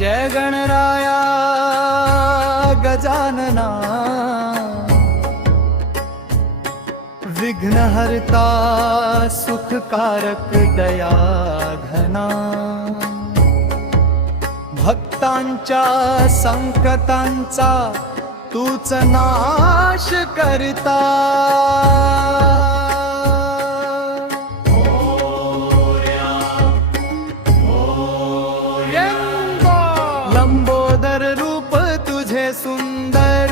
जय गणराया गजानना, विघ्नहर्ता सुखकारक दया घना, भक्तांच्या संकटांचा तूच नाश करता। लंबोदर रूप तुझे सुंदर,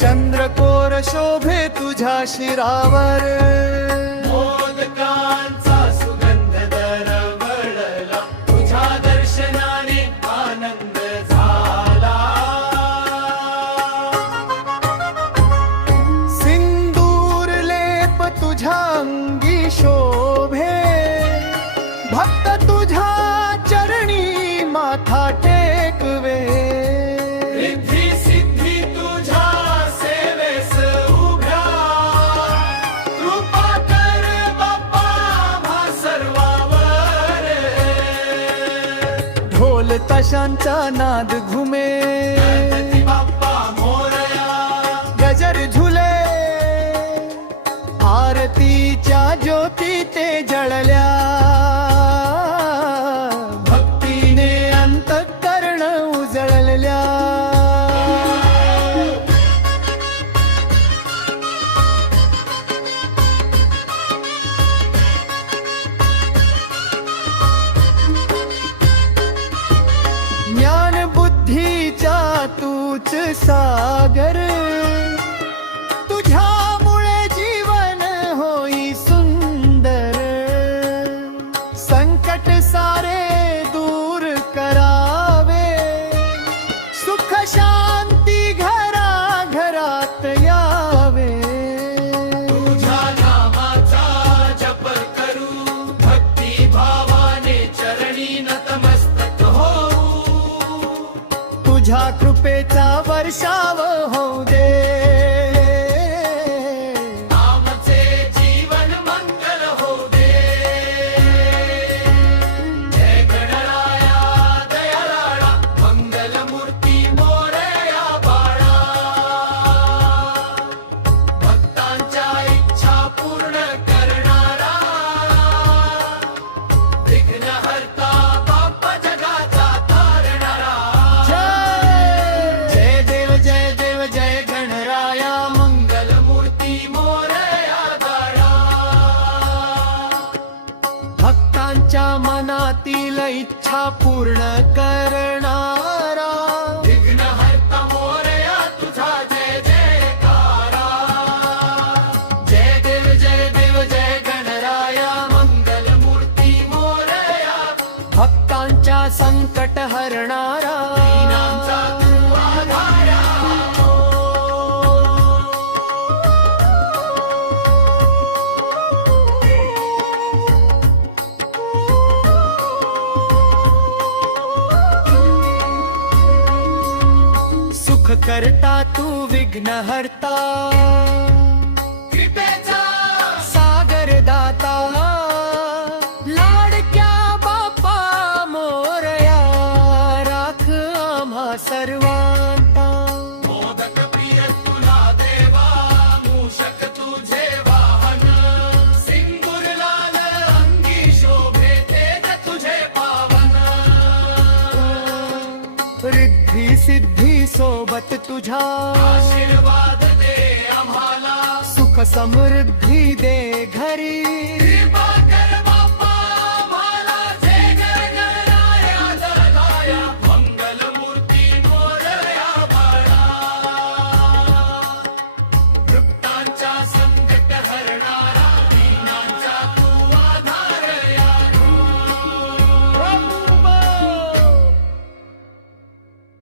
चंद्रकोर शोभे तुझ्या शिरावर, मोदकांचा सुगंध दरवळला, तुझ्या दर्शनाने आनंद झाला। सिंदूर लेप तुझ्या अंगी शोभे, भक्त तुझ्या चरणी माथा टेकवे। रिद्धी सिद्धी तुझ्या सेवेस उभ्या, कृपा कर बाप्पा आम्हा सर्वावर। ढोल ताशांचा नाद घुमे, गणपती बाप्पा मोरया, गजर झुले, आरतीच्या ज्योती ते जळल्या, भक्तीने अंतःकरण उजळल्या। ज्ञान बुद्धीचा तूच सागर, तुझ्यामुळे जीवन होई सुंदर। संकट सारे दूर करावे, सुख शांती घरा घरात यावे। तुझ्या नामाचा जप करू, भक्ती भावाने चरणी नतमस्तक होऊ। तुझ्या कृपेचा वर्षाव होऊ दे, आमचे जीवन मंगल होऊ दे। जय गणराया दयाळा, मंगल मूर्ती मोरया बाळा, भक्तांच्या इच्छा पूर्ण करणारा, विघ्नहर्ता बाप्पा जगाचा तारणारा। जय देव जय देव जय गणराया, मंगल मूर्ती मोरया बाळा, भक्तांच्या मनातील इच्छा पूर्ण करणारा। विघ्नहर्ता मोरया तुझा जय जयकारा। जय देव जय गणराया, मंगल मूर्ती मोरया, भक्तांच्या संकट हरणारा। दीनांचा तू आधारा। सुख करता तू विघ्न हरता, कृपेचा सागर दाता, लाडक्या बाप्पा मोरया, राख आम्हा सर्वांता। मोदक प्रिय तुला देवा, मूषक तुझे वाहन, सिंदूर लाल अंगी शोभे तेज तुझे पावन। रिद्धी सिद्धी सोबत तुझ्या, आशीर्वाद दे आम्हाला, सुख समृद्धी दे घरी। कृपा